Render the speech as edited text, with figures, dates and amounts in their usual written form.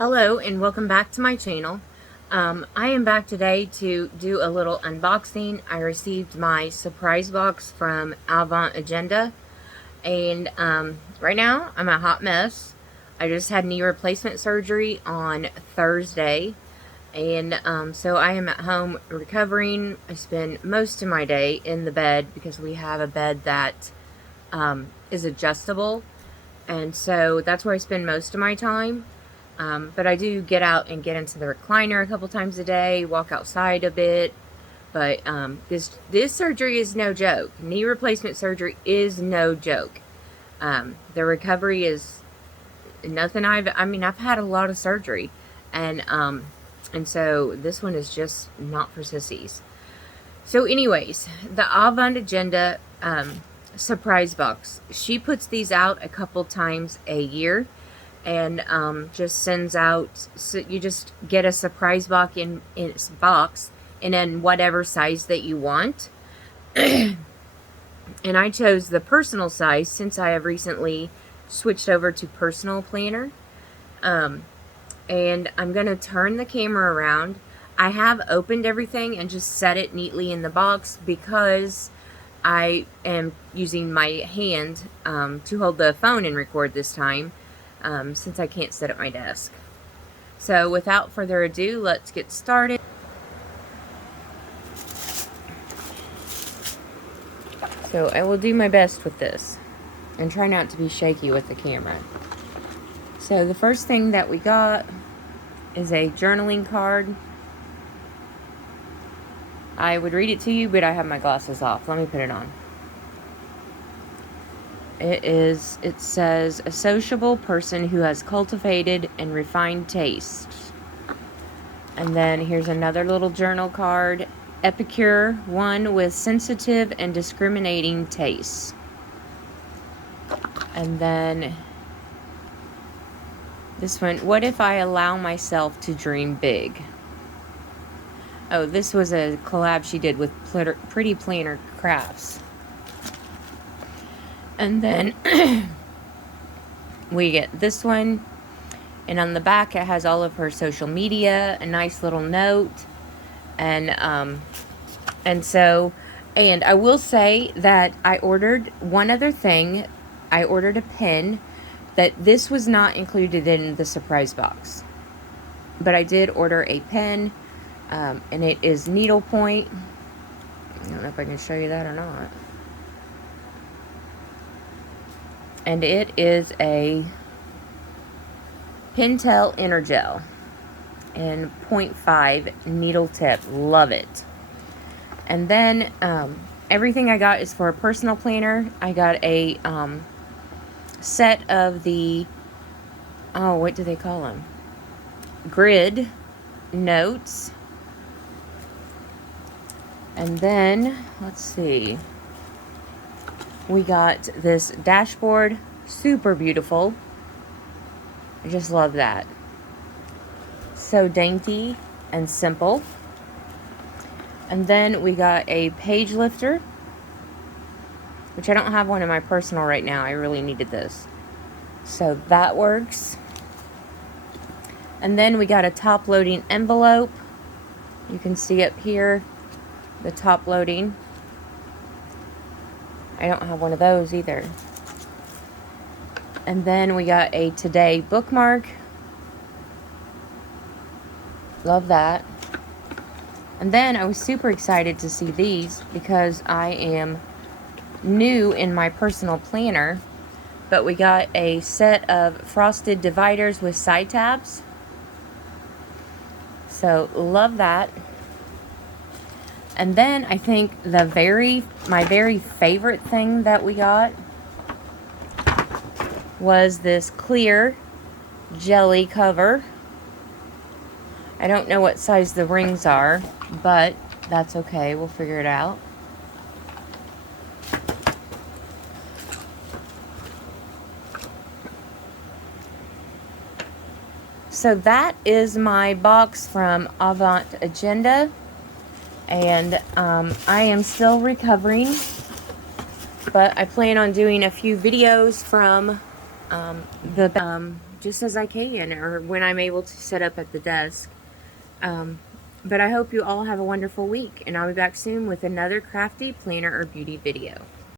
Hello and welcome back to my channel. I am back today to do a little unboxing. I received my surprise box from Avant Agenda, and right now I'm a hot mess. I just had knee replacement surgery on Thursday, and so I am at home recovering. I spend most of my day in the bed because we have a bed that is adjustable, and so that's where I spend most of my time. But I do get out and get into the recliner a couple times a day, walk outside a bit. But this surgery is no joke. Knee replacement surgery is no joke. The recovery is nothing. I've had a lot of surgery, and so this one is just not for sissies. So anyways, the Avant Agenda surprise box. She puts these out a couple times a year, and just sends out, so you just get a surprise box in whatever size that you want. And I chose the personal size since I have recently switched over to personal planner. And I'm gonna turn the camera around. I have opened everything and just set it neatly in the box because I am using my hand to hold the phone and record this time. Since I can't sit at my desk. So without further ado, let's get started. So I will do my best with this and try not to be shaky with the camera. So the first thing that we got is a journaling card. I would read it to you, but I have my glasses off. Let me put it on. It says, a sociable person who has cultivated and refined tastes. And then here's another little journal card. Epicure, one with sensitive and discriminating tastes. And then this one, what if I allow myself to dream big? Oh, this was a collab she did with Pretty Planner Crafts. And then we get this one, and on the back it has all of her social media, a nice little note, and I will say that I ordered one other thing. I ordered a pen that this was not included in the surprise box, but I did order a pen, and it is needlepoint. I don't know if I can show you that or not. And it is a Pentel Energel in 0.5 needle tip. Love it. And then everything I got is for a personal planner. I got a set of the, what do they call them? Grid notes. And then, let's see. We got this dashboard, super beautiful. I just love that. So dainty and simple. And then we got a page lifter, which I don't have one in my personal right now. I really needed this. So that works. And then we got a top loading envelope. You can see up here, the top loading. I don't have one of those either. And then we got a today bookmark. Love that. And then I was super excited to see these because I am new in my personal planner. But we got a set of frosted dividers with side tabs. So love that. And then I think my very favorite thing that we got was this clear jelly cover. I don't know what size the rings are, but that's okay. We'll figure it out. So that is my box from Avant Agenda. And I am still recovering, but I plan on doing a few videos from just as I can, or when I'm able to set up at the desk. But I hope you all have a wonderful week, and I'll be back soon with another crafty, planner, or beauty video.